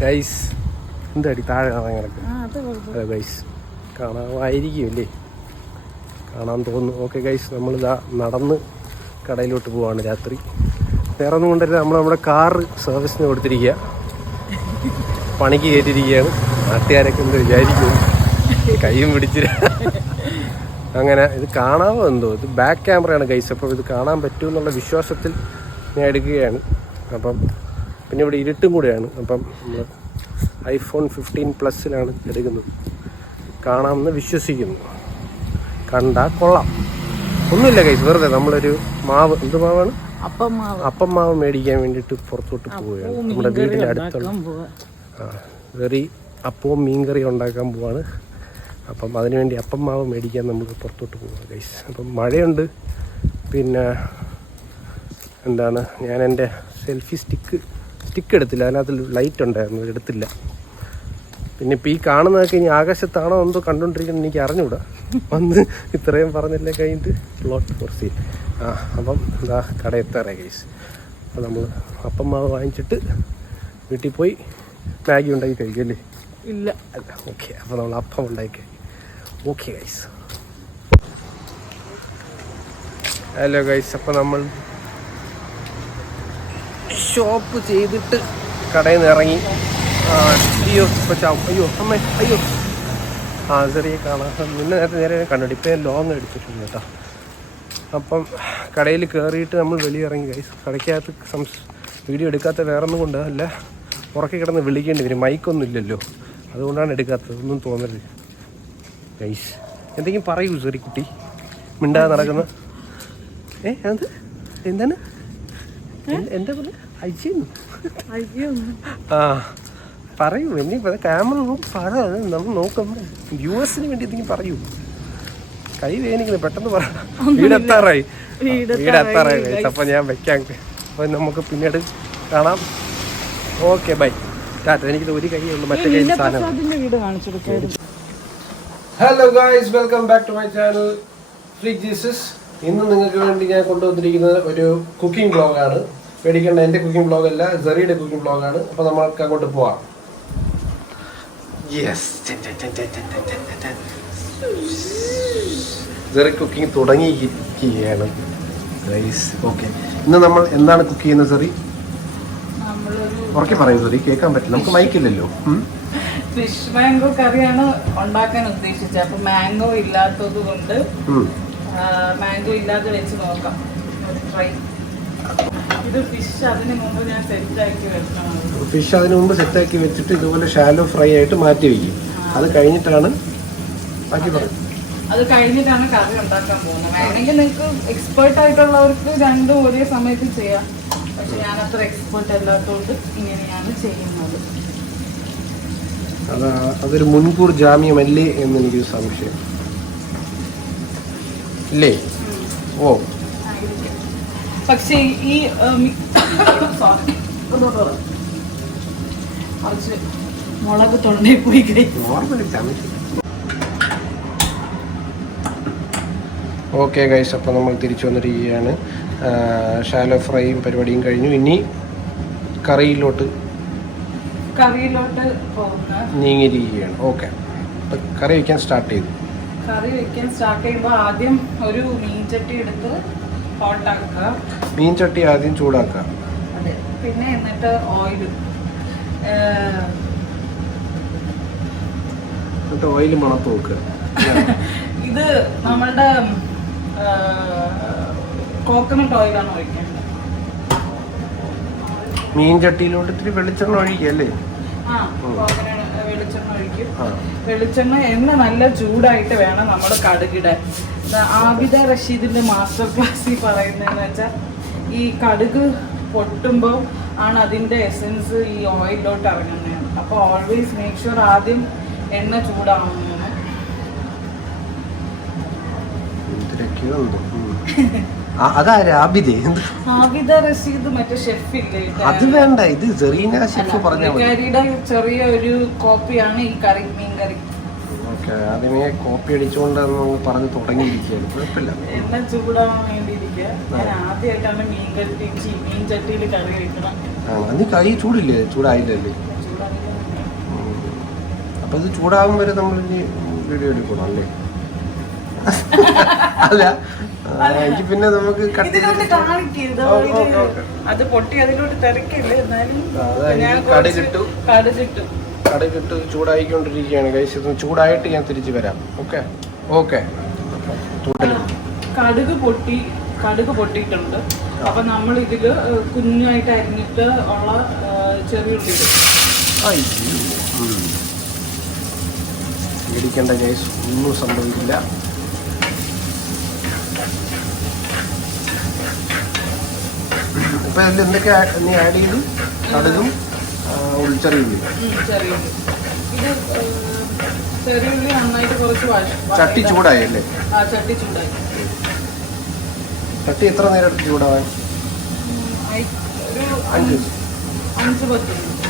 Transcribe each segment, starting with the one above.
Guys എന്താടി താഴെ കാണാൻ കിടക്കും. ഹലോ ഗൈസ്, കാണാമായിരിക്കും അല്ലേ? കാണാൻ തോന്നുന്നു. ഓക്കെ ഗൈസ്, നമ്മളിതാ നടന്ന് കടയിലോട്ട് പോവാണ് രാത്രി. വേറെ ഒന്നും കൊണ്ടല്ല, നമ്മൾ നമ്മുടെ കാറ് സർവീസിന് കൊടുത്തിരിക്കുക, പണിക്ക് കയറ്റിയിരിക്കുകയാണ്. നാട്ടുകാരൊക്കെ എന്ത് വിചാരിക്കും, കയ്യും പിടിച്ചിട്ട്. അങ്ങനെ ഇത് കാണാമോ എന്തോ, ഇത് ബാക്ക് ക്യാമറയാണ് ഗൈസ്. അപ്പോൾ ഇത് കാണാൻ പറ്റുമെന്നുള്ള വിശ്വാസത്തിൽ ഞാൻ എടുക്കുകയാണ്. അപ്പം പിന്നെ ഇവിടെ ഇരുട്ടും കൂടെയാണ്. അപ്പം നമ്മൾ iPhone 15 പ്ലസിലാണ് എടുക്കുന്നത്. കാണാമെന്ന് വിശ്വസിക്കുന്നു. കണ്ടാൽ കൊള്ളാം. ഒന്നുമില്ല ഗൈസ്, വെറുതെ നമ്മളൊരു മാവ്, എന്ത് മാവാണ്, അപ്പം മാവ് മേടിക്കാൻ വേണ്ടിയിട്ട് പുറത്തോട്ട് പോവുകയാണ്. നമ്മുടെ വീടിൻ്റെ അടുത്തുള്ള വെറി അപ്പവും മീൻകറി ഉണ്ടാക്കാൻ പോവാണ്. അപ്പം അതിനുവേണ്ടി അപ്പം മാവ് മേടിക്കാൻ നമ്മൾ പുറത്തോട്ട് പോവുക ഗൈസ്. അപ്പം മഴയുണ്ട്. പിന്നെ എന്താണ്, ഞാൻ എൻ്റെ സെൽഫി സ്റ്റിക്ക് എടുത്തില്ല, അതിനകത്ത് ലൈറ്റ് ഉണ്ടായിരുന്നു, എടുത്തില്ല. പിന്നെ ഇപ്പോൾ ഈ കാണുന്നതൊക്കെ ഇനി ആകാശത്താണോ എന്തോ കണ്ടുകൊണ്ടിരിക്കുന്നത് എനിക്ക് അറിഞ്ഞൂടാ. വന്ന് ഇത്രയും പറഞ്ഞല്ലേ കഴിഞ്ഞിട്ട് പ്ലോട്ട് കുറച്ച് അപ്പം എന്താ കട എത്താറായി ഗൈസ്. അപ്പോൾ നമ്മൾ അപ്പം മാവ് വാങ്ങിച്ചിട്ട് വീട്ടിൽ പോയി മാഗി ഉണ്ടാക്കി കഴിക്കും അല്ലേ? ഇല്ല അല്ല, ഓക്കെ. അപ്പോൾ നമ്മൾ അപ്പം ഉണ്ടാക്കി കഴിക്കും. Okay guys. ഹലോ ഗൈസ്, അപ്പോൾ നമ്മൾ ഷോപ്പ് ചെയ്തിട്ട് കടയിൽ നിന്ന് ഇറങ്ങി. അയ്യോ ഇപ്പോൾ ചാവും, അയ്യോ അമ്മേ, അയ്യോ. ചെറിയ കാണാം. നിന്നെ നേരെ കണ്ടിട്ട് ഇപ്പം ഞാൻ ലോങ് എടുത്തിട്ടുണ്ട് കേട്ടോ. അപ്പം കടയിൽ കയറിയിട്ട് നമ്മൾ വെളിയിറങ്ങി ഗൈസ്. കടയ്ക്കകത്ത് വീഡിയോ എടുക്കാത്ത വേറൊന്നും കൊണ്ട് അല്ല, ഉറക്കി കിടന്ന് വിളിക്കേണ്ടി വരും. മൈക്കൊന്നും ഇല്ലല്ലോ, അതുകൊണ്ടാണ് എടുക്കാത്തത്. ഒന്നും തോന്നരുത് ഗൈസ്. എന്തെങ്കിലും പറയൂ സോറി കുട്ടി, മിണ്ടാതെ നടക്കുന്ന. അത് എന്താണ്, എന്താ പറയുക, പറയൂ. എന്നെ ക്യാമറ നോക്കി പറയാതെ നമ്മൾ നോക്കുമ്പോൾ വ്യൂവേഴ്സിന് വേണ്ടി എന്തെങ്കിലും പറയൂ. കൈ വേദനിക്കുന്നു, പെട്ടെന്ന് പറ. വീടെത്താറായി ഗൈസ്. അപ്പോൾ ഞാൻ വെക്കാം. അപ്പോൾ നമുക്ക് പിന്നീട് കാണാം. Okay bye, tata. എനിക്കിത് ഒരു കൈ ഉള്ളൂ, മറ്റേ കൈ സാധനം. Hello guys, welcome back to my channel free Jesus. ഇന്ന് നിങ്ങൾക്ക് വേണ്ടി ഞാൻ കൊണ്ടുവന്നിരിക്കുന്നത് ഒരു കുക്കിംഗ് ബ്ലോഗാണ്. പേടിക്കേണ്ട, എൻ്റെ കുക്കിംഗ് ബ്ലോഗ് അല്ല, സെറിയുടെ കുക്കിംഗ് ബ്ലോഗാണ്. അപ്പോൾ നമ്മൾക്ക് അങ്ങോട്ട് പോവാം. യെസ്, സെറി കുക്കിംഗ് തുടങ്ങിയിരിക്കുകയാണ് ഗൈസ്. ഓക്കെ, ഇന്ന് നമ്മൾ എന്താണ് കുക്ക് ചെയ്യുന്നത് സെറി? ഉറക്കെ പറയൂ സെറി, കേൾക്കാൻ പറ്റില്ല, നമുക്ക് മൈക്കില്ലല്ലോ. ഫിഷ് മാംഗോ കറിയാണ് ഉണ്ടാക്കാൻ ഉദ്ദേശിച്ചത്. അപ്പൊ മാംഗോ ഇല്ലാത്തത് കൊണ്ട് മാംഗോ ഇല്ലാതെ വെച്ച് നോക്കാം, ട്രൈ. ഇത് ഫിഷ് അതിന് മുമ്പ് ഞാൻ സെറ്റാക്കി വെക്കണം. ഫിഷ് അതിന് മുമ്പ് സെറ്റാക്കി വെച്ചിട്ട് ഇതുപോലെ ഷാലോ ഫ്രൈ ആയിട്ട് മാറ്റി വയ്ക്കും. അത് കഴിഞ്ഞിട്ടാണ് ബാക്കി പറയുന്നത്. അത് കഴിഞ്ഞിട്ടാണ് കറി ഉണ്ടാക്കാൻ പോകുന്നത്. വേണമെങ്കിൽ നിങ്ങൾക്ക് എക്സ്പേർട്ട് ആയിട്ടുള്ളവർക്ക് രണ്ടും ഒരേ സമയത്ത് ചെയ്യാം. പക്ഷെ ഞാൻ അത്ര എക്സ്പേർട്ട് അല്ലാത്തതുകൊണ്ട് ഇങ്ങനെയാണ് ചെയ്യുന്നത്. അതൊരു മുൻകൂർ ജാമ്യമല്ലേ എന്ന് എനിക്കൊരു സംശയം ഇല്ലേ? ഓ, പക്ഷേ ഈ മുളക് തൊണ്ടയിൽ പോയി കഴിക്കും. ഓക്കെ ഗൈസ്, അപ്പോൾ നമ്മൾ തിരിച്ചു വന്നിരിക്കുകയാണ്. ഷാലോ ഫ്രൈയും പരിപാടിയും കഴിഞ്ഞു. ഇനി കറിയിലോട്ട് നീങ്ങിയിരിക്കുകയാണ്. ഓക്കെ, അപ്പം കറി വയ്ക്കാൻ സ്റ്റാർട്ട് ചെയ്തു. കറി വെക്കാൻ സ്റ്റാർട്ട് ചെയ്യുമ്പോൾ ആദ്യം ഒരു മീൻചട്ടി എടുത്ത് ഹോട്ടാക്കുക. മീൻചട്ടി ആദ്യം ചൂടാക്കുക. അതെ, പിന്നെ എന്നിട്ട് ഓയിൽ മണത്ത് നോക്കുക. ഇത് നമ്മളുടെ കോക്കനട്ട് ഓയിലാണ് ഒഴിക്കേണ്ടത്. മീൻചട്ടിയിലോട്ട് ഇത്തിരി വെളിച്ചെണ്ണ ഒഴിക്കല്ലേ? വെളിച്ചെണ്ണ ഒഴിക്കും. എണ്ണ നല്ല ചൂടായിട്ട് വേണം നമ്മൾ കടുകിടാൻ. ആബിദ റഷീദിന്റെ മാസ്റ്റർ ക്ലാസ്സിൽ പറയുന്നതെന്ന് വെച്ചാൽ, ഈ കടുക് പൊട്ടുമ്പോൾ ആണ് അതിന്റെ എസൻസ് ഈ ഓയിലോട്ട് ഇറങ്ങുന്നതാണ്. അപ്പോൾ ഓൾവേസ് മേക്ക് ഷുവർ ആദ്യം എണ്ണ ചൂടാവുന്നതാണ്. ആബിദ റഷീദ് മറ്റേ ഷെഫില്ലേ, അത് വേണ്ട, ഇത് സെറീന ഷെഫ് പറഞ്ഞ ചെറിയ ഒരു കോപ്പിയാണ് ഈ കറി, മീൻ കറി. ആദ്യമേ കോപ്പി അടിച്ചുകൊണ്ട് പറഞ്ഞ് തുടങ്ങിയിരിക്കുകയാണ്. കുഴപ്പമില്ല, എണ്ണ ചൂടാവാൻ വേണ്ടിയിരിക്കുക. ഞാൻ ആദ്യമായിട്ടാണ് മീൻ ചട്ടിയിൽ കറി വെക്കണം. നീ കൈ ചൂടില്ലേ? ചൂടായില്ലല്ലേ? ചൂടായില്ല. അപ്പോൾ ഇത് ചൂടാകും വരെ നമ്മൾ ഇനി വീഡിയോ എടുക്കണം അല്ലേ? അല്ല എനിക്ക് പിന്നെ നമുക്ക് അത് പൊട്ടി അതിലോട്ട് തിരക്കില്ല. എന്നാലും കടുകിട്ട് ചൂടായിക്കൊണ്ടിരിക്കുകയാണ് ഗൈസ്. ഇത് ചൂടായിട്ട് ഞാൻ തിരിച്ചു വരാം. Okay okay. കടുക് പൊട്ടിയിട്ടുണ്ട്. അപ്പൊ നമ്മൾ ഇതില് കുഞ്ഞായിട്ട് അരിഞ്ഞിട്ട് ഉള്ള ചെറിയുള്ളി മേടിക്കേണ്ട ഗൈസ്, ഒന്നും സംഭവിക്കില്ല. ഇപ്പൊ അതിൽ എന്തൊക്കെ നീ ആഡ് ചെയ്തു? കടുകും ചെറിയുള്ളി. ചെറിയുള്ളി നന്നായിട്ട് കുറച്ച് ചട്ടി ചൂടായി അല്ലേ? ചട്ടി ചൂടായി. ചട്ടി എത്ര നേരം എടുത്ത് ചൂടാവാൻ? ഒരു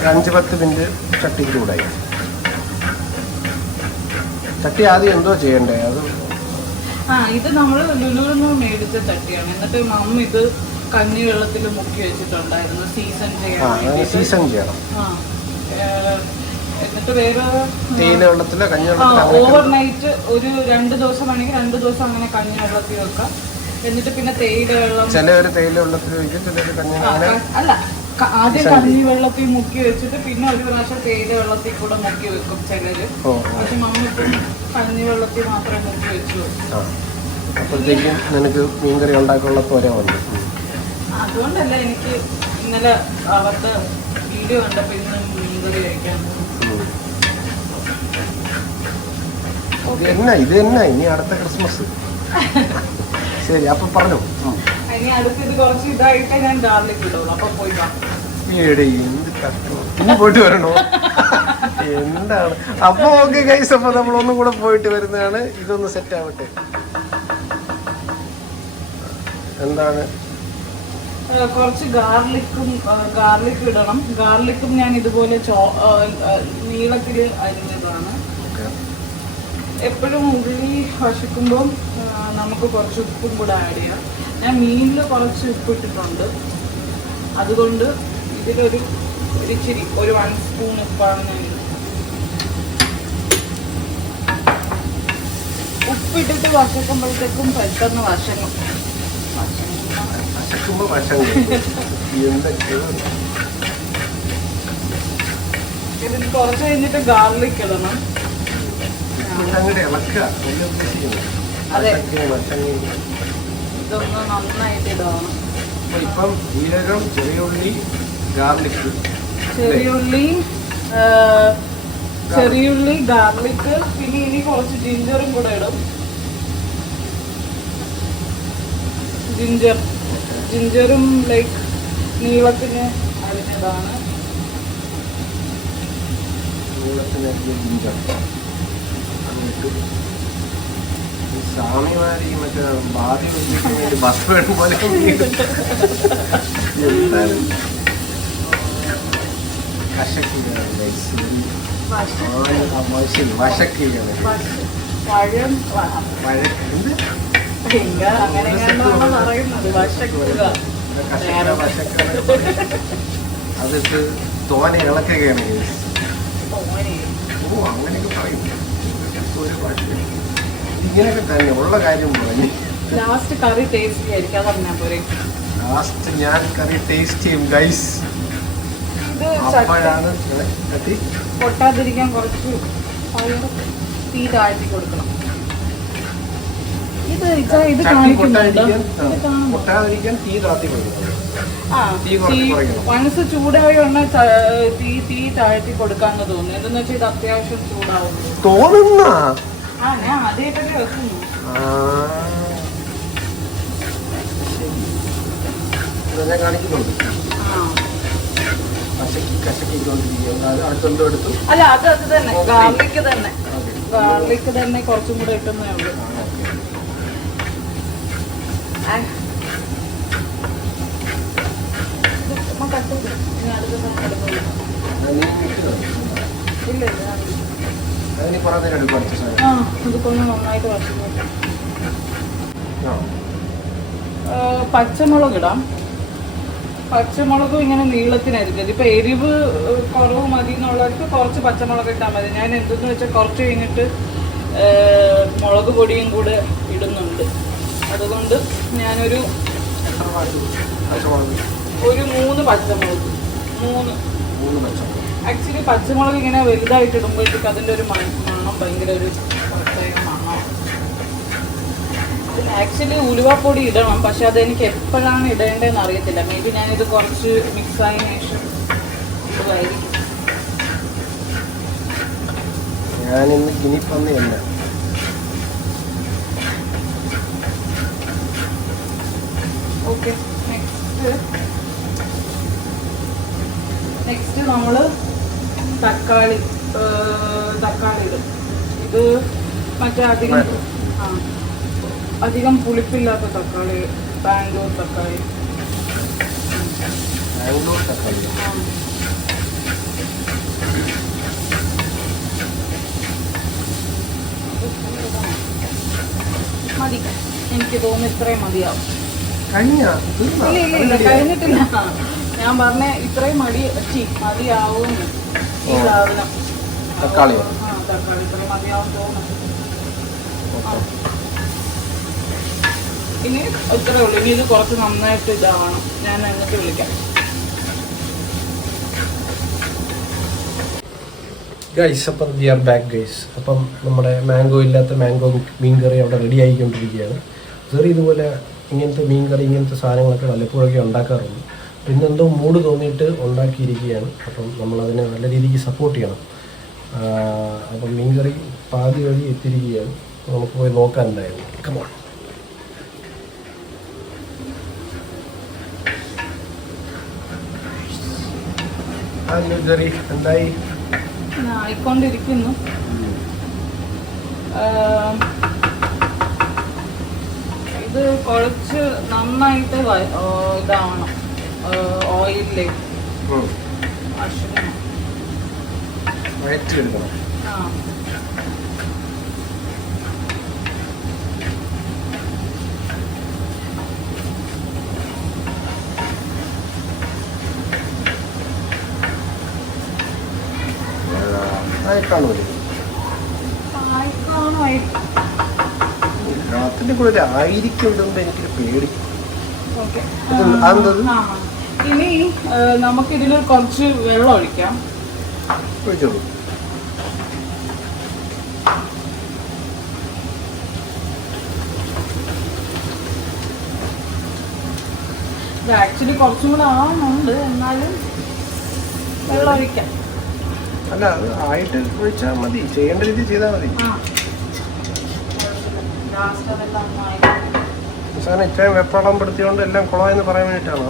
5-10 മിനിറ്റ് ചട്ടി ചൂടായി. ചട്ടി ആദ്യം എന്തോ ചെയ്യണ്ടേ? അത് ഇത് നമ്മൾ ലുലുവിൽ മേടിച്ച ചട്ടിയാണ്. എന്നിട്ട് മമ്മ ഇത് കഞ്ഞി വെള്ളത്തിൽ മുക്കി വെച്ചിട്ടുണ്ടായിരുന്നു സീസൺ ചെയ്യണം. എന്നിട്ട് വേറെ തേയില വെള്ളത്തില് കഞ്ഞി ഓവർനൈറ്റ് ഒരു 2 ദിവസം വേണമെങ്കിൽ 2 ദിവസം അങ്ങനെ കഞ്ഞി വെള്ളത്തിൽ വെക്കാം. എന്നിട്ട് പിന്നെ തേയില വെള്ളം ചിലവര് തേയില വെള്ളത്തിൽ വയ്ക്കും, ചിലര് കഞ്ഞി അല്ല ആദ്യം കഞ്ഞി വെള്ളത്തിൽ മുക്കി വെച്ചിട്ട് പിന്നെ ഒരു പ്രാവശ്യം തേയില വെള്ളത്തിൽ കൂടെ മുക്കി വെക്കും ചിലര്. പക്ഷെ മമ്മക്ക് കഞ്ഞി വെള്ളത്തിൽ മാത്രമേ മുക്കി വെച്ചു. അപ്പോഴത്തേക്കും നിനക്ക് മീൻകറി ഉണ്ടാക്കാനുള്ള തോര വന്നു. അതുകൊണ്ടല്ല എനിക്ക് ഇന്നലെ അവരുടെ വീഡിയോ കണ്ടപ്പോ ഇന്ന് മീൻകറി കഴിക്കാൻ. ഇത് തന്നെ ഇനി അടുത്ത ക്രിസ്മസ്. ശരി, അപ്പൊ പറഞ്ഞു. ഇനി അടുത്ത് ഇത് കുറച്ച് ഇതായിട്ട് ഞാൻ ഗാർലിക് ഇടുള്ളൂ. അപ്പൊ പോയി ഇനി പോയിട്ട് വരണോ? എന്താണ്? അപ്പൊ ഓക്കെ ഗൈസ്, അപ്പൊ നമ്മളൊന്നും കൂടെ പോയിട്ട് വരുന്നതാണ്. ഇതൊന്ന് സെറ്റ് ആവട്ടെ. എന്താണ്? കുറച്ച് ഗാർലിക് ഇടണം. ഗാർലിക്കും ഞാൻ ഇതുപോലെ നീളത്തിൽ അരിഞ്ഞതാണ്. എപ്പോഴും ഉള്ളി വശക്കുമ്പോൾ നമുക്ക് കുറച്ച് ഉപ്പും കൂടെ ആഡ് ചെയ്യാം. ഞാൻ മീനിൽ കുറച്ച് ഉപ്പിട്ടിട്ടുണ്ട്. അതുകൊണ്ട് ഇതിലൊരു ഇച്ചിരി ഒരു 1 സ്പൂൺ ഉപ്പാണ് ഞാൻ ഉപ്പിട്ടിട്ട് വശക്കുമ്പോഴത്തേക്കും പെട്ടെന്ന് വശങ്ങും. ഇതിന് കുറച്ച് കഴിഞ്ഞിട്ട് ഗാർലിക് ഇടണം. അതെ, ഇതൊന്ന് നന്നായിട്ട് ഇടണം. ഇപ്പം ജീരകം, ചെറിയുള്ളി, ഗാർലിക്, ചെറിയുള്ളി ഗാർലിക്, പിന്നെ ഇനി കുറച്ച് ജിഞ്ചറും കൂടെ ഇടും. ജിഞ്ചറും ലൈക്ക് നീളത്തിന് അരിഞ്ഞതാണ്. സ്വാമിമാരി മറ്റേ ബാധി ബസ് വേണം പോലെ എന്തായാലും അതിട്ട് തോന ഇളക്കുകയാണ്. അങ്ങനെയൊക്കെ പറയും. ഒരു ഭാഷ ഇങ്ങനെയൊക്കെ തന്നെ ഉള്ള കാര്യം പറഞ്ഞു. ലാസ്റ്റ് കറി ടേസ്റ്റ് ആയിരിക്കും. ലാസ്റ്റ് ഞാൻ കറി ടേസ്റ്റ് ചെയ്യും ഗൈസ്. അപ്പോഴാണ് പൊട്ടാതിരിക്കാൻ കുറച്ച് തീ താഴ്ത്തി കൊടുക്കണം. പൊട്ടാതിരിക്കാൻ തീ താഴ്ത്തി കൊടുക്കണം. മനസ്സ് ചൂടായി തീ താഴ്ത്തി കൊടുക്കാന്ന് തോന്നുന്നു. എന്തെന്ന് വെച്ചാൽ ഇത് അത്യാവശ്യം ചൂടാവും തോന്നുന്ന. ഞാൻ ആദ്യമായിട്ടൊക്കെ വെക്കുന്നു. കാണിക്കുന്നുണ്ട്. അല്ല അത് തന്നെ ഗാർലിക് തന്നെ കുറച്ചും കൂടെ ഇട്ടുന്നേ ഉള്ളൂ. ഇതൊക്കെ നന്നായിട്ട് വശം. പച്ചമുളക് ഇടാം. പച്ചമുളകും ഇങ്ങനെ നീളത്തിനരിഞ്ഞത്. ഇപ്പൊ എരിവ് കുറവ് മതി എന്നുള്ള ഇപ്പം കുറച്ച് പച്ചമുളക് ഇട്ടാൽ മതി. ഞാൻ എന്തെന്ന് വെച്ചാൽ കുറച്ച് കഴിഞ്ഞിട്ട് മുളക് പൊടിയും കൂടെ ഇടുന്നുണ്ട്. അതുകൊണ്ട് ഞാനൊരു 3 പച്ചമുളക്. ആക്ച്വലി പച്ചമുളക് ഇങ്ങനെ വലുതായിട്ട് ഇടുമ്പോഴത്തേക്ക് അതിൻ്റെ ഒരു മണം ഭയങ്കര ഒരു പ്രത്യേക മണമാണ്. ആക്ച്വലി ഉലുവാപ്പൊടി ഇടണം, പക്ഷെ അതെനിക്ക് എപ്പോഴാണ് ഇടേണ്ടതെന്ന് അറിയത്തില്ല. മേ ബി ഞാനിത് കുറച്ച് മിക്സായതിനു ശേഷം ഇടുമായിരിക്കും. ഞാനിന്ന് ഗിനിപ്പന്നിയല്ല. ഓക്കെ, നെക്സ്റ്റ് നമ്മൾ തക്കാളി ഇടും. ഇത് മറ്റേ അധികം പുളിപ്പില്ലാത്ത തക്കാളി, ബാംഗ്ലൂർ തക്കാളി. മതി, എനിക്ക് തോന്നുന്നു ഇത്രയും മതിയാവും. ഇല്ല കഴിഞ്ഞിട്ടില്ല. ഞാൻ പറഞ്ഞ ഇത്രയും മതിയാവും. ഈ സാധനം തക്കാളി ഇത്രയും മതിയാവും തോന്നുന്നു. ഇനി ഇത്രേ ഉള്ളൂ. ഇനി ഇത് കുറച്ച് നന്നായിട്ട് ഇതാവണം. ഞാൻ എന്നിട്ട് വിളിക്കാം. ഗൈസ്, അപ്പം വി ആർ ബാക്ക് ഗൈസ്. അപ്പം നമ്മുടെ മാംഗോ ഇല്ലാത്ത മാംഗോ മീൻ കറി അവിടെ റെഡി ആയിക്കൊണ്ടിരിക്കുകയാണ്. ചെറിയ ഇതുപോലെ ഇങ്ങനത്തെ മീൻ കറി, ഇങ്ങനത്തെ സാധനങ്ങളൊക്കെ വല്ലപ്പോഴൊക്കെ ഉണ്ടാക്കാറുണ്ട്. ഇന്നെന്തോ മൂഡ് തോന്നിയിട്ട് ഉണ്ടാക്കിയിരിക്കുകയാണ്. അപ്പം നമ്മളതിനെ നല്ല രീതിക്ക് സപ്പോർട്ട് ചെയ്യണം. അപ്പം മീൻ കറി പാതി വഴി എത്തിയിരിക്കുകയാണ്. നമുക്ക് പോയി നോക്കാൻ എന്തായാലും. കമോൺ. കറി എന്തായി? ആയിക്കൊണ്ടിരിക്കുന്നു. ഇത് കുറച്ച് നന്നായിട്ട് ഇതാവണം. ഓയിലിലേക്ക് രാത്രി കൂടെ ആയിരിക്കും ഇടുമ്പോ എനിക്കൊരു പേടി. ഇനി നമുക്കിതിൽ കുറച്ച് വെള്ളം ഒഴിക്കാം. ഒഴിച്ചോളൂ. ഇത് ആക്ച്വലി കുറച്ചും കൂടെ ആവുന്നുണ്ട്, എന്നാലും വെള്ളം ഒഴിക്കാം. അല്ല, അത് ആയിട്ട് ഒഴിച്ചാൽ മതി. ചെയ്യേണ്ട രീതി ചെയ്താൽ മതി. അവസാനം ഇത്രയും വെപ്രളപ്പെടുത്തിയോണ്ട് എല്ലാം കുളമെന്ന് പറയാൻ വേണ്ടിയിട്ടാണോ?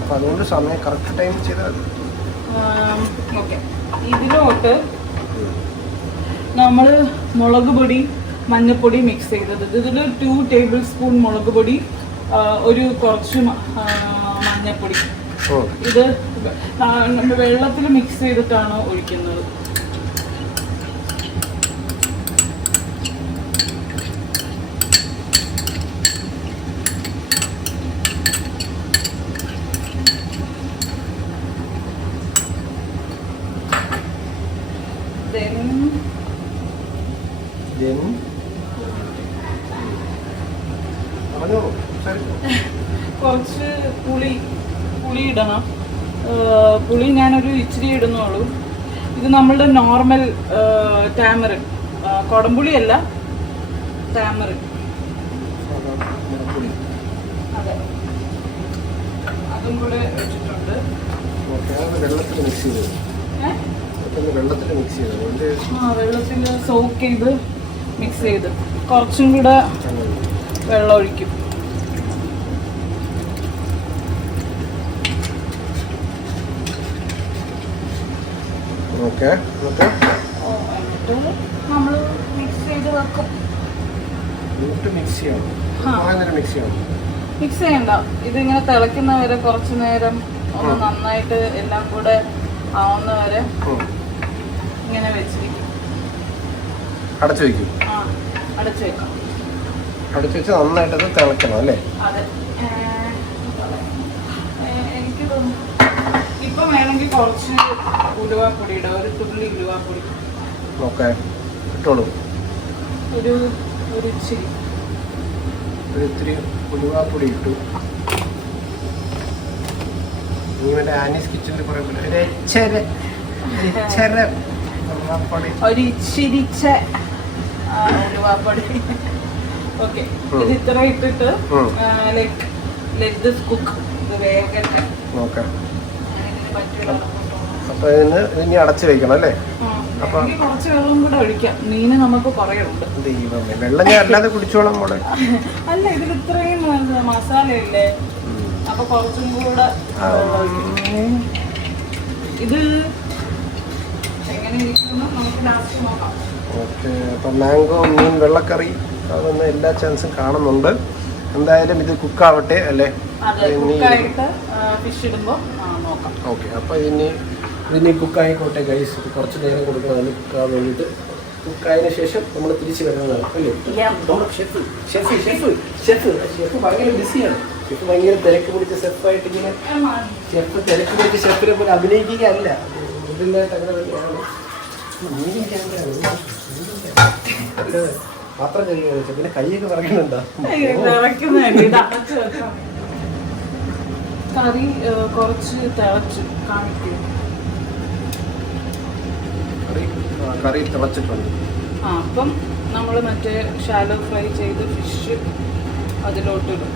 അപ്പൊ അതുകൊണ്ട് സമയം കറക്റ്റ് ടൈം ചെയ്താൽ മതി. ഇതിലോട്ട് നമ്മൾ മുളക് പൊടി, മഞ്ഞൾപ്പൊടി മിക്സ് ചെയ്തത്. ഇതിൽ 2 ടേബിൾ സ്പൂൺ മുളക് പൊടി, ഒരു കുറച്ച് മഞ്ഞൾപ്പൊടി. ഇത് വെള്ളത്തിൽ മിക്സ് ചെയ്തിട്ടാണ് ഒഴിക്കുന്നത്. കുറച്ച് പുളി ഇടണം. പുളി ഞാനൊരു ഇച്ചിരി ഇടുന്നുള്ളൂ. ഇത് നമ്മളുടെ നോർമൽ ടാമറിൻ, കുടംപുളിയല്ല, ടാമറിൻ. അതെ, അതും കൂടെ വെച്ചിട്ടുണ്ട്. വെള്ളത്തിൽ സോക്ക് ചെയ്ത് മിക്സ് ചെയ്ത് കുറച്ചും കൂടെ വെള്ളം ഒഴിക്കും. നമ്മൾ മിക്സ് ചെയ്ത് വെക്കും. മിക്സ് ചെയ്യണ്ട, ഇതിങ്ങനെ തിളയ്ക്കുന്നവരെ കുറച്ച് നേരം ഒന്ന് നന്നായിട്ട് എല്ലാം കൂടെ ആവുന്നവരെ ഇങ്ങനെ വെച്ചിരിക്കും. അടച്ചു വെക്കും. അടച്ചു വെക്കാം. അടച്ചു വെച്ച് നന്നായിട്ട് തിളക്കണം അല്ലേ? അതെ. എനിക്ക് തോന്നുന്നു ഇപ്പം വേണമെങ്കിൽ കുറച്ച് ഉലുവാപ്പൊടി ഇടാം, ഒരു തുള്ളി ഉലുവാപ്പൊടി. ഓക്കെ, ഇട്ടോളൂ. ഒരു ഇച്ചിരി ഇത്തിരി ഉലുവാപ്പൊടി ഇട്ടു. നീ മറ്റേ ആനീസ് കിച്ചണിൽ പറയുമ്പോൾ ഒരു ഇച്ചിരിച്ച ഉലുവാപ്പൊടി. ഓക്കെ, ഇത് ഇത്ര ഇട്ടിട്ട് ലൈക്ക് ലെറ്റ് ദിസ് കുക്ക്. ഇത് വേഗട്ടെ. ഓക്കെ, അപ്പൊ ഇതിന് ഇനി അടച്ചു വെക്കണം അല്ലേ? അപ്പൊ കുറച്ച് വെള്ളം കൂടെ ഒഴിക്കാം, മീന് നമുക്ക് കുറേ ഉണ്ട്. ദൈവമേ, വെള്ളം ഞാൻ അല്ലാതെ കുടിച്ചോളാം മോളെ. അല്ല, ഇതിൽ ഇത്രയും മസാല ഇല്ലേ, അപ്പൊ കുറച്ചും കൂടെ ഇത് എങ്ങനെ ഇരിക്കുന്നു നമുക്ക് ലാസ്റ്റ് നോക്കാം. ഓക്കെ, അപ്പം മാംഗോ മീൻ വെള്ളക്കറി അതൊന്ന് എല്ലാ ചാൻസും കാണുന്നുണ്ട്. എന്തായാലും ഇത് കുക്കാവട്ടെ അല്ലേ? ഫിഷ് ഇടുമ്പോൾ നോക്കാം. ഓക്കെ, അപ്പോൾ ഇതിനി കുക്കായിക്കോട്ടെ ഗൈസ്. കുറച്ച് നേരം കൊടുക്കണം അതിന് കുക്കാൻ വേണ്ടിയിട്ട്. കുക്കായതിനു ശേഷം നമ്മൾ തിരിച്ച് വരുന്നതാണ് അല്ലേ? ഷെഫ് ഭയങ്കര ബിസിയാണ്. ഷെഫ് ഭയങ്കര തിരക്ക് പിടിച്ച ഷെഫായിട്ട് ഇങ്ങനെ തിരക്ക് പിടിച്ച ഷെഫിനെ പോലെ അഭിനയിക്കുകയല്ല, ഇതിലായിട്ട് അങ്ങനെ തന്നെയാണ്. പാത്രം കഴിയുക പിന്നെ കൈയൊക്കെ പറയുന്നുണ്ടോ? കറി കുറച്ച് തിളച്ച് കാണിക്കും. കറി തിളച്ചിട്ടുണ്ട്. അപ്പം നമ്മൾ മറ്റേ ഷാലോ ഫ്രൈ ചെയ്ത് ഫിഷ് അതിലോട്ടിടും.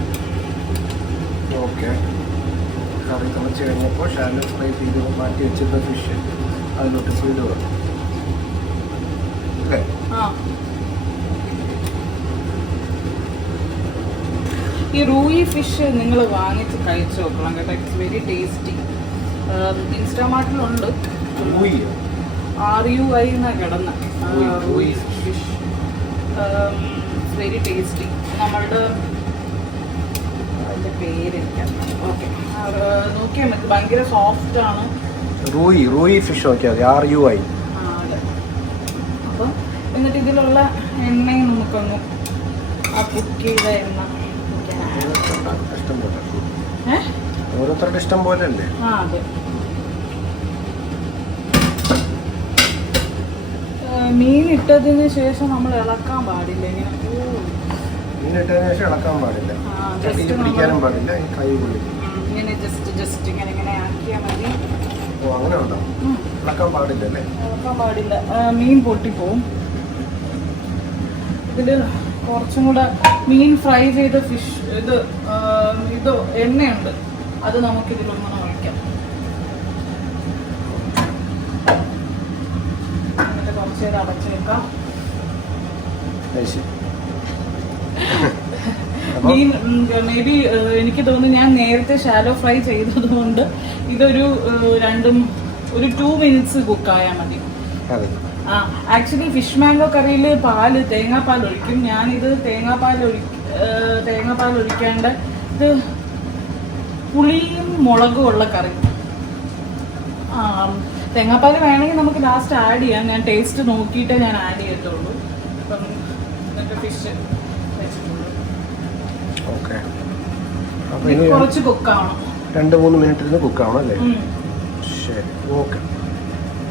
ഓക്കെ, കറി തിളച്ച് കഴിഞ്ഞപ്പോൾ ഷാലോ ഫ്രൈ ചെയ്ത് മാറ്റി വെച്ചിരുന്ന ഫിഷ് അതിലോട്ട് ഇടുക അല്ലേ? ഈ റൂയി ഫിഷ് നിങ്ങൾ വാങ്ങിച്ച് കഴിച്ച് നോക്കണം കേട്ടോ. It's very tasty. ഇൻസ്റ്റാമാർട്ടിലുണ്ട്. RUI എന്നാണ് കിടന്ന റൂയി ഫിഷ്. Very tasty. നമ്മളുടെ അതിൻ്റെ പേരില്ല. ഓക്കെ, നോക്കിയാൽ മതി. ഭയങ്കര സോഫ്റ്റ് ആണ്. റൂയി ഫിഷ് നോക്കിയാൽ മതി, RUI. അതെ. അപ്പം എന്നിട്ട് ഇതിലുള്ള എണ്ണയും നമുക്കൊന്ന് ആ കുക്ക് ചെയ്ത എണ്ണ ഇഷ്ടം പോലെ, ഓരോരുത്തരുടെ ഇഷ്ടം പോലെ അല്ലേ? അതെ. മീൻ ഇട്ടതിന് ശേഷം നമ്മൾ ഇളക്കാൻ പാടില്ല. ഇങ്ങനെ മീൻ ഇട്ടതിന് ശേഷം ഇളക്കാൻ പാടില്ല, പിടിക്കാനും പാടില്ല, കൈ പൊള്ളിക്കും. ഇങ്ങനെ ജസ്റ്റ് ഇങ്ങനെ ആക്കിയാൽ മതി. ഓ, അങ്ങനെ ഉണ്ടോ? ഇളക്കാൻ പാടില്ല അല്ലേ? ഇളക്കാൻ പാടില്ല, മീൻ പൊട്ടിപ്പോവും. ഇതിൽ കുറച്ചും കൂടെ മീൻ ഫ്രൈ ചെയ്ത ഫിഷ് ഇത് എണ്ണയുണ്ട്, അത് നമുക്കിതിലൊന്നും ഒഴിക്കാം. എന്നിട്ട് കുറച്ച് നേരം അടച്ചു വെക്കാം. മീൻ മേ ബി എനിക്ക് തോന്നുന്നു ഞാൻ നേരത്തെ ഷാലോ ഫ്രൈ ചെയ്തത് കൊണ്ട് ഇതൊരു 2 മിനിറ്റ്സ് കുക്കായാൽ മതി. ആക്ച്വലി ഫിഷ് മാംഗോ കറിയിൽ തേങ്ങാപ്പാൽ ഒഴിക്കും. ഞാനിത് തേങ്ങാപ്പാൽ ഒഴിക്കാണ്ട് ഇത് പുളിയും മുളകും ഉള്ള കറി. തേങ്ങാപ്പാൽ വേണമെങ്കിൽ നമുക്ക് ലാസ്റ്റ് ആഡ് ചെയ്യാം. ഞാൻ ടേസ്റ്റ് നോക്കിയിട്ടേ ഞാൻ ആഡ് ചെയ്യത്തുള്ളൂ. അപ്പം എന്നിട്ട് ഫിഷ് വെച്ചിട്ടുള്ളൂ. കുറച്ച് കുക്കാവണം, 2-3 മിനിറ്റിന് കുക്കാവണം അല്ലേ? ശരി, ഓക്കെ,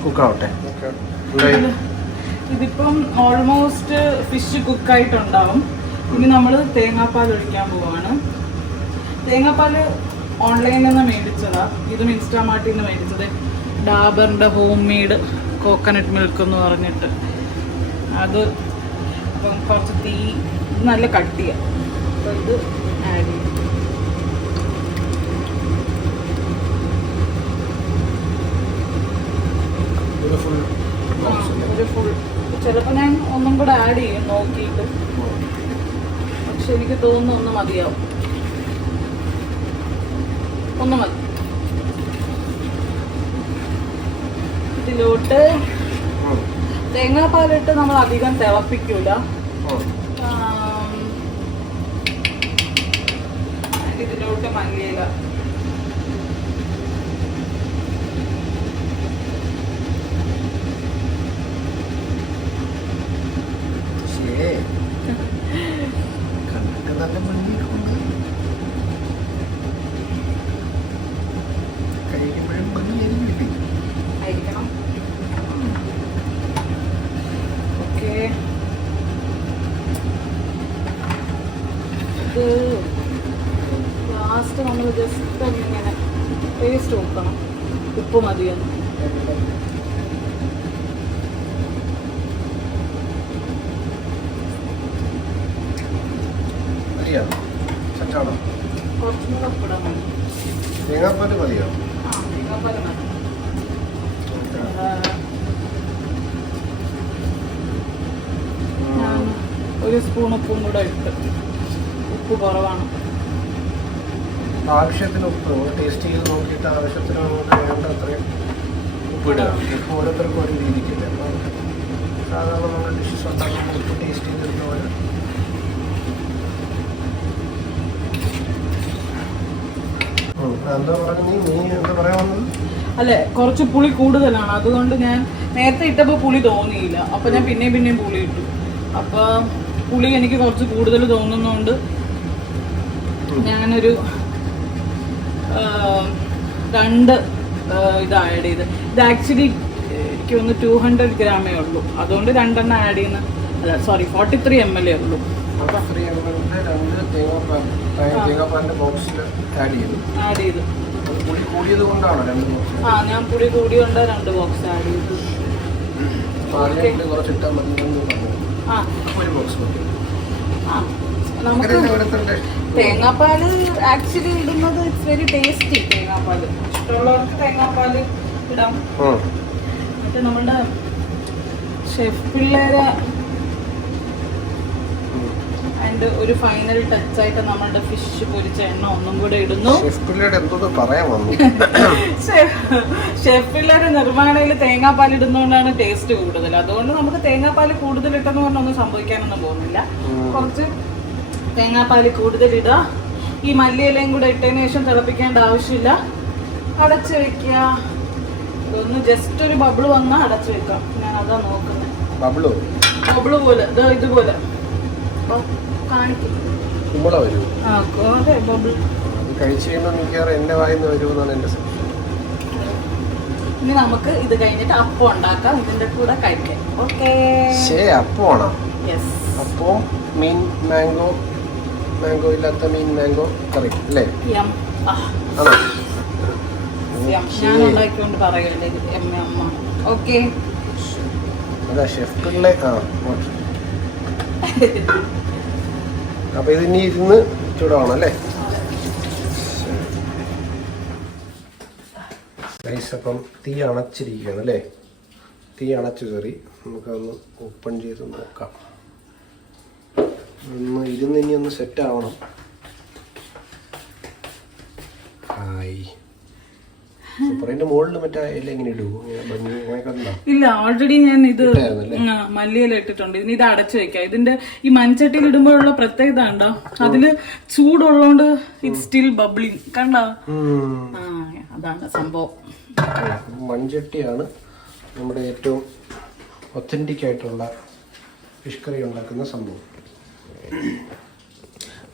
കുക്കാവട്ടെ. ഇതിപ്പം ഓൾമോസ്റ്റ് ഫിഷ് കുക്കായിട്ടുണ്ടാവും. ഇനി നമ്മൾ തേങ്ങാപ്പാൽ ഒഴിക്കാൻ പോവാണ്. തേങ്ങാപ്പാൽ ഓൺലൈനിൽ നിന്ന് മേടിച്ചതാ. ഇതും ഇൻസ്റ്റാമാർട്ടിൽ നിന്ന് മേടിച്ചത്. ഡാബറിൻ്റെ ഹോം മെയ്ഡ് കോക്കനട്ട് മിൽക്ക് എന്ന് പറഞ്ഞിട്ട് അത്. അപ്പം കുറച്ച് ഇത് നല്ല കട്ടിയാണ്. അപ്പോൾ ഇത് ആഡ് ചെയ്യും. ഒരു ഫുൾ ചിലപ്പോൾ ഞാൻ ഒന്നും കൂടെ ആഡ് ചെയ്യും നോക്കിയിട്ട്. പക്ഷെ എനിക്ക് തോന്നുന്നു ഒന്ന് മതിയാവും, ഒന്ന് മതി. ഇതിലോട്ട് തേങ്ങാപ്പാലിട്ട് നമ്മൾ അധികം തിളപ്പിക്കൂല. ഇതിലോട്ട് മല്ലിയില, നല്ല ഭംഗിയുണ്ട്, കഴിക്കുമ്പോഴും ഭംഗിയായിരിക്കും. നോക്കണം ഉപ്പ് മതിയെന്ന്. കുറച്ചും കൂടെ ഉപ്പിടാൻ മതി. തേങ്ങാപ്പാൽ മതിയോ? ആ തേങ്ങാപ്പാൽ മതി. ഞാൻ 1 സ്പൂൺ ഉപ്പും കൂടെ ഇട്ട്. ഉപ്പ് കുറവാണ്. ആവശ്യത്തിന് ഉപ്പ് ടേസ്റ്റ് ചെയ്ത് നോക്കിയിട്ട് ആവശ്യത്തിന് നമുക്ക് വേണ്ട അത്രയും ഉപ്പിടുക. ഉപ്പ് ഓരോരുത്തർക്കും ഒരു രീതിക്കില്ല. അപ്പോൾ സാധാരണ നമ്മൾ ഡിഷസ് ഉണ്ടാക്കുമ്പോൾ ഉപ്പ് ടേസ്റ്റ് ചെയ്തെടുത്ത പോലെ എന്താ പറഞ്ഞു നീ എന്താ പറയാൻ വന്നത്? അല്ലെ കുറച്ച് പുളി കൂടുതലാണ്. അതുകൊണ്ട് ഞാൻ നേരത്തെ ഇട്ടപ്പോൾ പുളി തോന്നിയില്ല. അപ്പൊ ഞാൻ പിന്നെയും പുളി ഇട്ടു. അപ്പൊ പുളി എനിക്ക് കുറച്ച് കൂടുതൽ തോന്നുന്നോണ്ട് ഞാനൊരു 2 ഇത് ആഡ് ചെയ്ത്. ഇത് ആക്ച്വലി എനിക്ക് ഒന്ന് 200 ഗ്രാമേ ഉള്ളൂ. അതുകൊണ്ട് 2 ആഡ് ചെയ്യുന്ന. അല്ല സോറി 43 ml ഉള്ളൂ. ആഡ് ചെയ്തു. ആ ഞാൻ പുളി കൂടിയോണ്ട് 2 ബോക്സ് ആഡ് ചെയ്തു. നമുക്ക് തേങ്ങാപ്പാല് ആക്ച്വലി ഇടുന്നത് ഇറ്റ്സ് വെരി ടേസ്റ്റി. തേങ്ങാപ്പാല് ഇഷ്ടമുള്ളവർക്ക് തേങ്ങാപ്പാല് ഇടാം. എന്നിട്ട് നമ്മുടെ ഷെഫ് പിള്ളേരെ അതിന്റെ ഒരു ഫൈനൽ ടച്ച് ആയിട്ട് നമ്മളുടെ ഫിഷ് പൊരിച്ച എണ്ണ ഒന്നും കൂടെ ഇടുന്നു. ഷെഫ് പിള്ളേരെ നിർമ്മാണയിൽ തേങ്ങാപ്പാൽ ഇടുന്നതുകൊണ്ടാണ് ടേസ്റ്റ് കൂടുതൽ. അതുകൊണ്ട് നമുക്ക് തേങ്ങാപ്പാൽ കൂടുതൽ ഇട്ടെന്ന് പറഞ്ഞൊന്നും സംഭവിക്കാനൊന്നും പോകുന്നില്ല. കുറച്ച് തേങ്ങാപ്പാൽ കൂടുതൽ ഇടുക. ഈ മല്ലിയിലയും കൂടെ ഇട്ടതിന് ശേഷം തിളപ്പിക്കേണ്ട ആവശ്യമില്ല. അടച്ചു വെക്കുക. ഇതൊന്ന് ജസ്റ്റ് ഒരു ബബിള് വന്നാൽ അടച്ചു വെക്കാം. ഞാൻ അതാ നോക്കുന്നത്. ബബിള് പോലെ ഇതുപോലെ കാണിക്കും. ഇനി നമുക്ക് ഇത് കഴിഞ്ഞിട്ട് അപ്പം ഉണ്ടാക്കാം. ഇതിന്റെ കൂടെ കഴിക്കാം. ഓക്കേ. അപ്പം മീൻ മാംഗോ ഇല്ലാത്ത മീൻ മാംഗോ കറി അല്ലേ? ഞാൻ ഉണ്ടാക്കിക്കൊണ്ട് പറയല്ലേ അമ്മ. ഓക്കെ. അതാ ഷെഫ് പിള്ളേ. അപ്പൊ ഇത് ഇനി ഇരുന്ന് ചൂടാവണം അല്ലേ? അപ്പം തീ അണച്ചിരിക്കുകയാണ് അല്ലേ? തീ അണച്ചു കയറി. നമുക്കതൊന്ന് ഓപ്പൺ ചെയ്ത് നോക്കാം. ഇനി ഒന്ന് സെറ്റ് ആവണം. ഹായ്. മുകളിൽ മറ്റേ എങ്ങനെ ഇടൂ? ഇല്ല, ഓൾറെഡി ഞാൻ ഇത് മല്ലിയില ഇട്ടിട്ടുണ്ട്. ഇനി ഇത് അടച്ചു വെക്കാം. ഇതിന്റെ ഈ മൺചട്ടിയിൽ ഇടുമ്പോഴുള്ള പ്രത്യേകത ഉണ്ടോ? അതില് ചൂടുള്ളതുകൊണ്ട് ഇറ്റ് സ്റ്റിൽ ബബ്ലിങ്. കണ്ടോ? അതാണ് സംഭവം. മൺചട്ടിയാണ് നമ്മുടെ ഏറ്റവും ഒത്തന്റിക് ആയിട്ടുള്ള ഫിഷ് കറി ഉണ്ടാക്കുന്ന സംഭവം.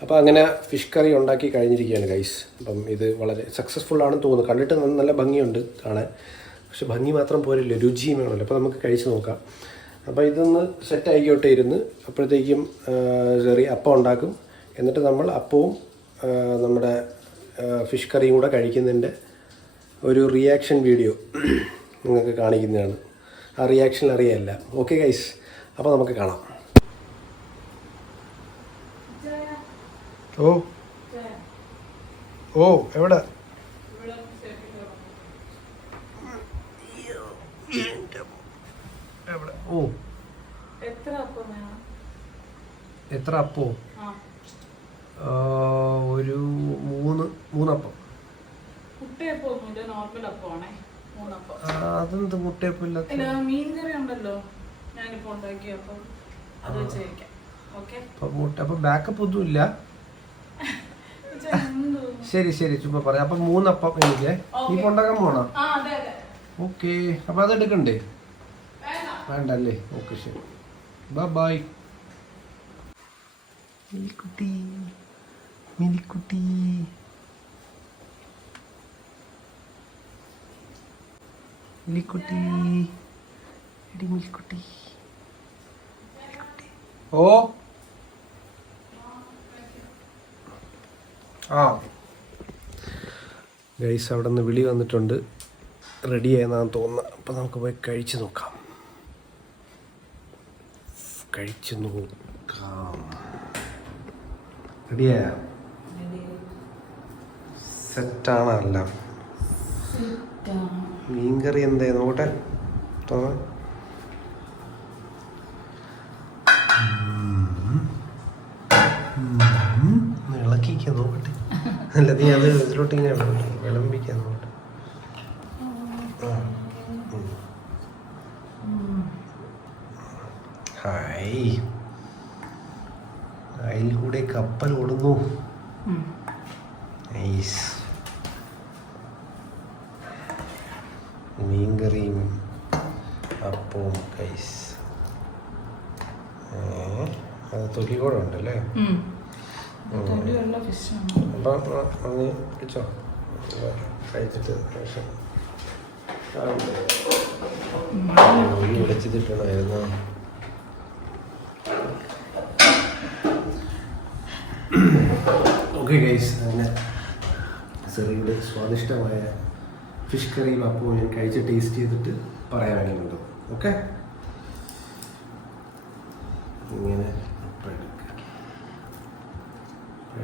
അപ്പോൾ അങ്ങനെ ഫിഷ് കറി ഉണ്ടാക്കി കഴിഞ്ഞിരിക്കുകയാണ് ഗൈസ്. അപ്പം ഇത് വളരെ സക്സസ്ഫുൾ ആണെന്ന് തോന്നുന്നു. കണ്ടിട്ട് നല്ല ഭംഗിയുണ്ട് കാണാൻ. പക്ഷെ ഭംഗി മാത്രം പോരല്ലോ, രുചിയും വേണമല്ലോ. അപ്പോൾ നമുക്ക് കഴിച്ച് നോക്കാം. അപ്പോൾ ഇതൊന്ന് സെറ്റ് ആയിക്കോട്ടെ ഇരുന്ന്. അപ്പോഴത്തേക്കും ചെറിയ അപ്പം ഉണ്ടാക്കും. എന്നിട്ട് നമ്മൾ അപ്പവും നമ്മുടെ ഫിഷ് കറിയും കൂടെ കഴിക്കുന്നതിൻ്റെ ഒരു റിയാക്ഷൻ വീഡിയോ നിങ്ങൾക്ക് കാണിക്കുന്നതാണ്. ആ റിയാക്ഷൻ അറിയാമല്ല. ഓക്കെ ഗൈസ്, അപ്പോൾ നമുക്ക് കാണാം. ഓ എവിടെ? ഓ എത്ര അപ്പോ? ഒരു 3 അപ്പം. അതെന്ത് മുട്ടയപ്പം ഇല്ലാത്ത? അപ്പൊ ബാക്കപ്പ് ഒന്നും ഇല്ല. ശരി ചുമ്മാ പറയാം. അപ്പൊ 3 അപ്പം എനിക്ക്. നീ കൊണ്ടാക്കാൻ പോണോ? ഓക്കെ. അപ്പൊ അത് എടുക്കണ്ടേ? വേണ്ടല്ലേ? ഓക്കെ ശരി. ബൈ. മിലിക്കുട്ടി മിലിക്കുട്ടി മിലിക്കുട്ടി എടി മിലിക്കുട്ടി. ഓ ഗൈസ് അവിടെ നിന്ന് വിളി വന്നിട്ടുണ്ട്, റെഡിയായെന്നാണ് തോന്നുന്നത്. അപ്പോൾ നമുക്ക് പോയി കഴിച്ച് നോക്കാം. റെഡിയായ സെറ്റാണ് എല്ലാം. മീൻകറി എന്താ നോക്കട്ടെ, ഇളക്കിക്കാൻ നോക്കട്ടെ. അല്ല നീ അത് ഇതിലോട്ട് ഇങ്ങനെ വിളമ്പിക്കാൻ നോക്കട്ടെ. ഹായ്, അതിൽ കൂടെ കപ്പൽ ഓടുന്നു. നൈസ്. മീൻകറിയും അപ്പവും ഗൈസ്. അത് തൊലി കൂടെ ഉണ്ടല്ലേ. അപ്പം അങ്ങ് പിടിച്ചോ, കഴിച്ചിട്ട് ശേഷം വിളിച്ചിട്ടുണ്ടായിരുന്നു. ഓക്കെ ഗൈസ്, അങ്ങനെ ചെറിയുടെ സ്വാദിഷ്ടമായ ഫിഷ് കറിയും അപ്പവും ഞാൻ കഴിച്ച് ടേസ്റ്റ് ചെയ്തിട്ട് പറയാൻ വേണ്ടിയുണ്ട്. ഓക്കെ, ഇങ്ങനെ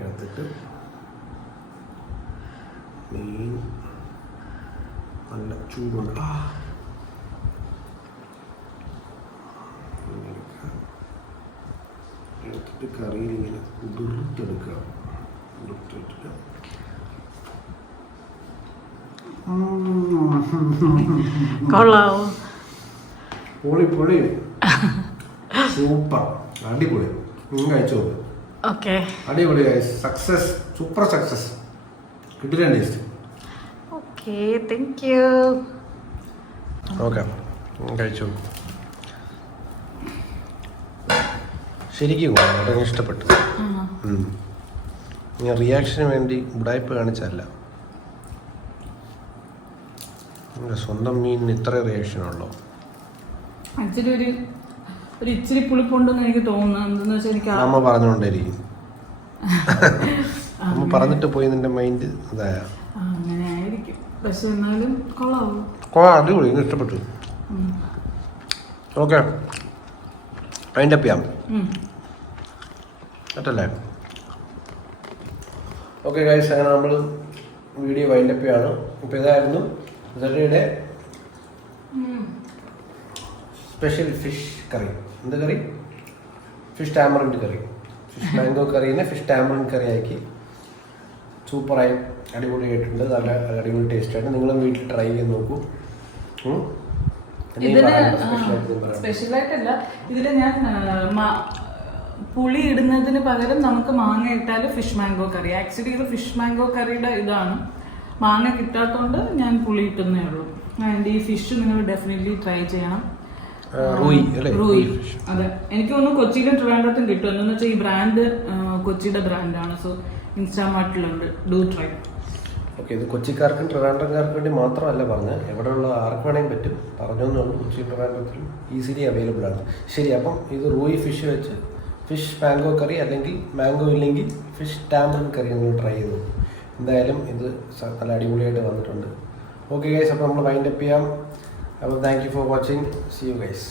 എടുത്തിട്ട് മീൻ നല്ല ചൂടുണ്ട്. എടുത്തിട്ട് കറിയിൽ ഇങ്ങനെ ഉതിർത്തെടുക്കുക. കൊള്ളാവോ? പൊളി സൂപ്പർ, അടിപൊളി. കഴിച്ചു നോക്ക്. ഓക്കെ, അടിപൊളി ഗൈസ്, സക്സസ്, സൂപ്പർ സക്സസ്, കിട്ടില്ല taste. Okay, thank you. Okay, കഴിച്ചു. ശരിക്കും വളരെ ഇഷ്ടപ്പെട്ടു. ഞാൻ റിയാക്ഷന് വേണ്ടി ഉടായ്പ കാണിച്ചല്ല. സ്വന്തം മീനിന് ഇത്ര റിയാക്ഷനുള്ളൂ. ആക്ച്വലി ഒരു ഇച്ചിരി പുളിപ്പുണ്ടെന്ന് എനിക്ക് തോന്നുന്നു. എന്താണെന്ന് വെച്ചാൽ എനിക്ക് അമ്മ പറഞ്ഞുകൊണ്ടേയിരിക്കും. അമ്മ പറഞ്ഞിട്ട് പോയി നിന്റെ മൈൻഡ് ഇതായ അങ്ങനെ ആയിരിക്കും. പക്ഷെ എന്നാലും കൊള്ളാവോ? അടിപൊളി, എനിക്ക് ഇഷ്ടപ്പെട്ടു. ഓക്കെ, വൈൻഡപ്പ് ചെയ്യാം പറ്റല്ലേ? ഓക്കെ ഗൈസ്, അങ്ങനെ നമ്മൾ വീഡിയോ വൈൻഡപ്പ് ചെയ്യാണ്. ഇപ്പോൾ ഇതായിരുന്നു സെറിയുടെ സ്പെഷ്യൽ ഫിഷ് കറി. എന്ത് കറി? ഫിഷ് ടാമറിൻഡ് കറി. ഫിഷ് മാംഗോ കറീനെ ഫിഷ് ടാമറിൻഡ് കറി ആക്കി സൂപ്പറായി അടിപൊളിയായിട്ടുണ്ട്. നല്ല അടിപൊളി ടേസ്റ്റായിട്ട് നിങ്ങളും വീട്ടിൽ ട്രൈ ചെയ്ത് നോക്കൂ. സ്പെഷ്യലായിട്ടല്ല, ഇതിൽ ഞാൻ പുളി ഇടുന്നതിന് പകരം നമുക്ക് മാങ്ങ ഇട്ടാൽ ഫിഷ് മാംഗോ കറി. ആക്ച്വലി ഇത് ഫിഷ് മാംഗോ കറിയുടെ ഇതാണ്. മാങ്ങ കിട്ടാത്തതുകൊണ്ട് ഞാൻ പുളി ഇട്ടുന്നേ ഉള്ളൂ. ആൻഡ് ഈ ഫിഷ് നിങ്ങൾ ഡെഫിനറ്റ്ലി ട്രൈ ചെയ്യണം. റൂയി, അതെ. എനിക്ക് തോന്നുന്നു കൊച്ചിയിലും ട്രിവാൻഡ്രത്തും കിട്ടും. എന്താണെന്ന് വെച്ചാൽ ഈ ബ്രാൻഡ് കൊച്ചിയുടെ ബ്രാൻഡാണ്. സോ ഇൻസ്റ്റാമാർട്ടിലുണ്ട്, ഡു ട്രൈ. ഓക്കെ, ഇത് കൊച്ചിക്കാർക്കും ട്രിവാൻഡ്രംകാർക്കും വേണ്ടി മാത്രമല്ല പറഞ്ഞ്, എവിടെയുള്ള ആർക്ക് വേണമെങ്കിൽ പറ്റും. പറഞ്ഞൊന്നുള്ളൂ, കൊച്ചി ട്രിവാൻഡ്രത്തിലും ഈസിലി അവൈലബിൾ ആണ്. ശരി, അപ്പം ഇത് റൂയി ഫിഷ് വെച്ച് ഫിഷ് മാംഗോ കറി, അല്ലെങ്കിൽ മാംഗോ ഇല്ലെങ്കിൽ ഫിഷ് ടാമറിൻ കറി നിങ്ങൾ ട്രൈ ചെയ്തു. എന്തായാലും ഇത് നല്ല അടിപൊളിയായിട്ട് വന്നിട്ടുണ്ട്. ഓക്കെ ഗൈസ്, അപ്പോൾ നമ്മൾ വൈൻഡപ്പ് ചെയ്യാം. അപ്പോൾ thank you for watching. See you guys.